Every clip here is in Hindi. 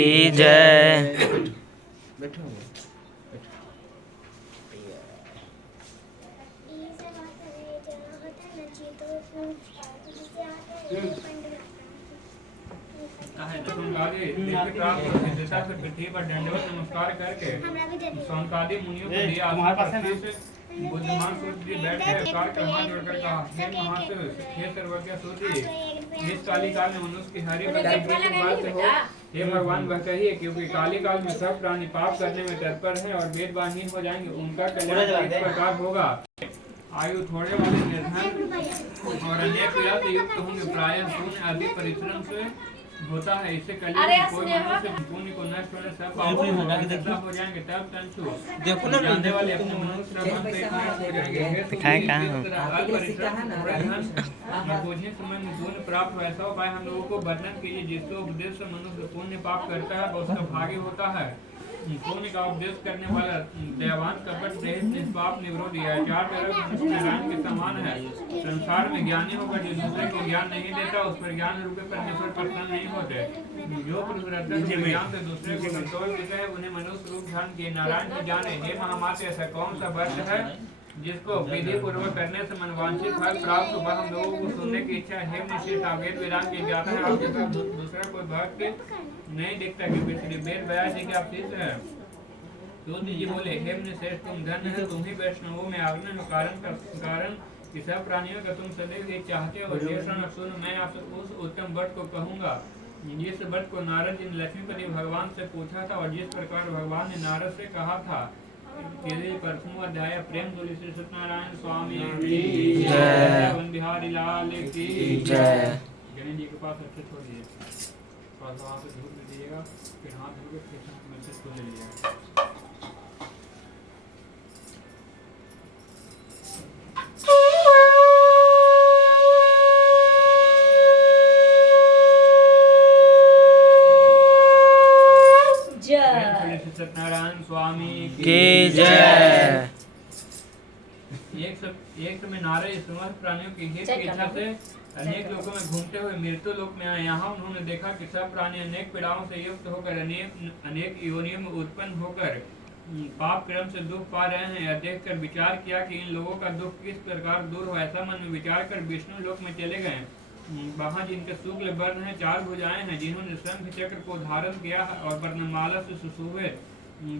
की जय। बैठो नमस्कार करके सौनकादि मुनियों को दिया बुद्धिमान सूर्य जी बैठ गए हाथ जोड़कर कहा, हे महाशिव, हे सर्वज्ञ सूर्य, इस काली काल में मनुष्य की हरि से हो। हे भगवान वह कहिए, क्योंकि काली काल में सब प्राणी पाप करने में तत्पर हैं और वेदवानहीन हो जाएंगे, उनका कल्याण इस प्रकार होगा। आयु थोड़े वाले निर्धन और अनेक पीड़ा से युक्त होंगे, प्रायः शून्य आदि परिश्रम से होता है। इससे कल्याण कोई मनुष्य पुण्य को नष्ट होने सब पापों हो जाएंगे, तब तंतु जानने वाले अपने मनुष्य हो जाएंगे। पूछने समय में पुण्य प्राप्त हो, ऐसा उपाय हम लोगों को वर्णन कीजिए जिसके उपदेश से मनुष्य पुण्य पाप करता है और उसका भागी होता है। पुण्य का उपदेश करने वाला दयावान कपट रहित निष्पाप निवृत्त है, चार तरफ मनुष्य नारायण के समान है। संसार में ज्ञानी होकर जो दूसरे को ज्ञान नहीं देता, उस पर ज्ञान रूपी परमेश्वर प्रसन्न नहीं होते। जो पुरुष ज्ञान से दूसरे को संतोष देते हैं, उन्हें मनुष्य रूप धारण किए नारायण की जाने। हे महामाते, ऐसा कौन सा व्रत है जिसको विधि पूर्वक करने से मनवांछित फल प्राप्त हुआ? हम लोगों को सुनने की इच्छा है। निश्चित वेद वेदांत के ज्ञाता है, आप जैसा दूसरा कोई भक्त नहीं दिखता, क्योंकि श्री वेद व्यास जी के आप शिष्य हैं। सूर्य जी बोले, हे श्रेष्ठ, तुम धन्य है, तुम ही वैष्णवों में आज्ञा हो, कारण कि सब प्राणियों का तुम सदैव ये चाहते हो। सुन, मैं आपसे उस उत्तम व्रत को कहूँगा जिस व्रत को नारद जी ने लक्ष्मीपति भगवान से पूछा था और जिस प्रकार भगवान ने नारद से कहा था। परसों अध्याय प्रेम तुलसी श्री सत्यनारायण स्वामी की जय, बिहारी लाल की जय। गणेश जी के पास अच्छे छोड़ दिए, वहाँ से धूप दे दीजिएगा, फिर हाथ धो के फिर मैसेज को ले लीजिएगा। सत्यनारायण स्वामी की जय। एक समय नारद समस्त प्राणियों की हित की इच्छा से अनेक लोगों में घूमते हुए मृत्यु लोक में आए। यहाँ उन्होंने देखा कि सब प्राणी अनेक पीड़ाओं से युक्त होकर अनेक योनियों में उत्पन्न होकर पाप क्रम से दुख पा रहे हैं। यह देखकर विचार किया कि इन लोगों का दुख किस प्रकार दूर हो। ऐसा मन में विचार कर विष्णु लोक में चले गए। वहाँ जिनके शुक्ल वर्ण है, चार भुजाएं हैं, जिन्होंने शंख चक्र को धारण किया और वर्णमाला से सुशोभित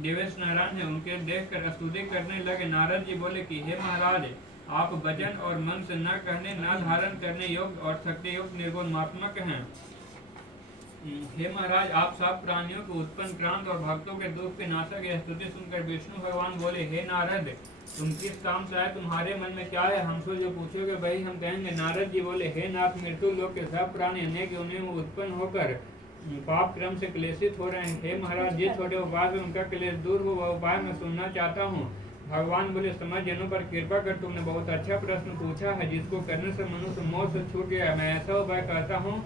देवेश नारायण है, उनके देखकर स्तुति करने लगे। नारद जी बोले कि हे महाराज, आप वचन और मन से न कहने न धारण करने योग्य और शक्ति युक्त निर्गुणात्मक हैं। हे महाराज, आप सब प्राणियों को उत्पन्न क्रांत और भक्तों के दुख के नाशक। यह स्तुति सुनकर विष्णु भगवान बोले, हे नारद, तुम किस काम से आए? तुम्हारे मन में क्या है? हमसे जो पूछोगे वही हम कहेंगे। नारद जी बोले, हे नाथ, मृत्यु लोक के सब प्राणी अनेक योनियों में उत्पन्न होकर पाप क्रम से क्लेशित हो रहे हैं। हे महाराज, जिस छोटे उपाय से उनका क्लेश दूर हो वह उपाय मैं सुनना चाहता हूँ। भगवान बोले, समझ जनों पर कृपा कर, तुमने बहुत अच्छा प्रश्न पूछा है जिसको करने से मनुष्य मौत से छूट गया। मैं ऐसा उपाय कहता हूँ,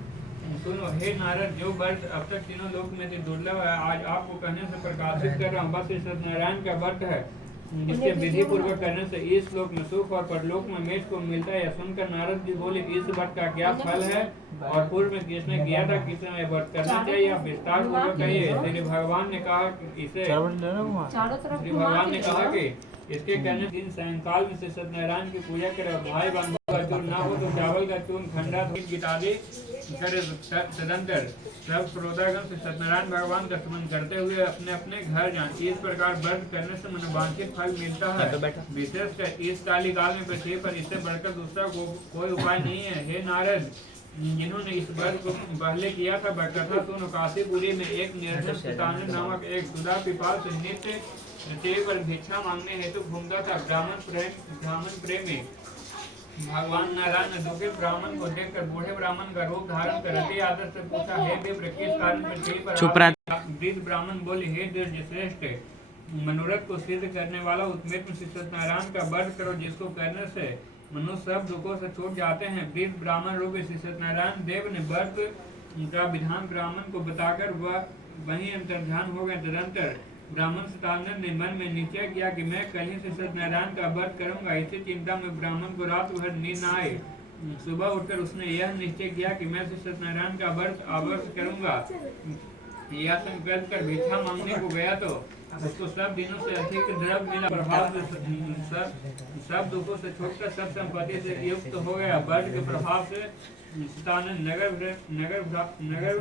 सुनो। हे नारद, जो व्रत अब तक तीनों लोक में से दुर्लभ है, आज आपको कहने से प्रकाशित कर रहा हूँ। बस इस सत्यनारायण का व्रत है, जिसके विधि पूर्वक करने से इस लोक में सुख और परलोक में मेष को मिलता है। यह सुनकर नारद जी बोले, इस व्रत का क्या फल है और पूर्व में किसने किया था, किसने यह व्रत करना चाहिए, आप विस्तार पूर्वक कहिए। श्री भगवान ने कहा कि इसके कहने दिन सायंकाल में से सत्यनारायण की पूजा करे। भाई बंधु का चूर्ण ना हो तो चावल का चूर्ण, खंडा गीतादि करे। तदंतर सब श्रोतागण से सत्यनारायण भगवान का स्मरण करते हुए अपने अपने घर जाएं। इस प्रकार व्रत करने से मनोवांछित फल मिलता है। विशेषकर इस काली काल में पृथ्वी पर इससे बढ़कर दूसरा कोई उपाय नहीं है। हे नारद, जिन्होंने इस व्रत को पहले किया था वह कथा सुनो। काशीपुरी में एक निर्धन पितानंद नामक एक सुधा पिपाल से नित्य पर भिक्षा मांगने हेतु घूमता था। ब्राह्मण प्रेमी भगवान नारायण ने दुखित ब्राह्मण को देखकर बूढ़े ब्राह्मण का रूप धारण कर अति आदर से पूछा, हे देव, किस कारण पृथ्वी पर? वृद्ध ब्राह्मण बोले, हे देव श्रेष्ठ, मनोरथ को सिद्ध करने वाला उत्मेत सत्यनारायण का व्रत करो, जिसको करने से मनुष्य सब दुखों से छूट जाते हैं। वृद्ध ब्राह्मण रूप सत्यनारायण देव ने व्रत का विधान ब्राह्मण को बताकर वह वहीं अंतर्ध्यान हो गए। तदंतर ब्राह्मण सतानंद ने मन में निश्चय किया कि मैं कल ही से सत्यनारायण का व्रत करूंगा। इसी चिंता में ब्राह्मण को रात भर नींद न आए। सुबह उठकर उसने यह निश्चय किया कि मैं सत्यनारायण का व्रत अवश्य करूंगा। यह संकल्प कर भिक्षा मांगने को गया तो उसको सब दिनों से अधिक द्रव्य मिला, प्रभाव से सब दुखों से छूटकर सब संपत्ति से युक्त हो गया। वर्ष के प्रभाव से सतानंद नगर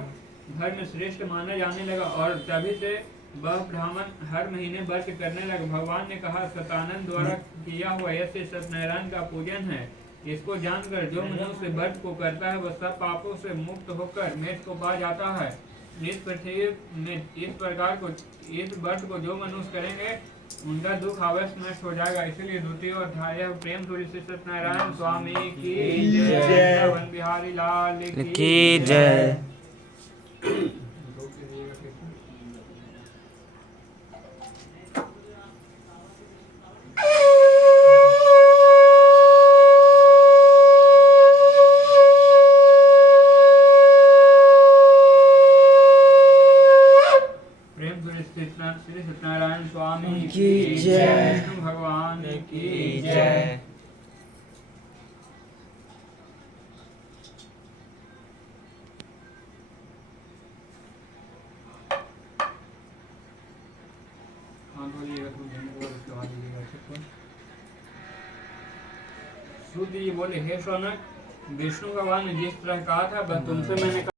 भर में श्रेष्ठ माना जाने लगा और तभी से वह ब्राह्मण हर महीने व्रत करने लगा। भगवान ने कहा, सतानंद द्वारा किया हुआ ऐसे सत्यनारायण का पूजन है। इसको जानकर जो मनुष्य व्रत को करता है वह सब पापों से मुक्त होकर मेष को पा जाता है। इस पृथ्वी में इस व्रत को जो मनुष्य करेंगे उनका दुख अवश्य नष्ट हो जाएगा। इसलिए द्वितीय अध्याय प्रेम तुलसी श्री सत्यनारायण स्वामी की जय, वन बिहारी लाल की जय। श्री सत्यनारायण स्वामी की जय, विष्णु भगवान की जय। श्रुति बोले, हे शौनक, विष्णु भगवान ने जिस तरह कहा था बस तुमसे मैंने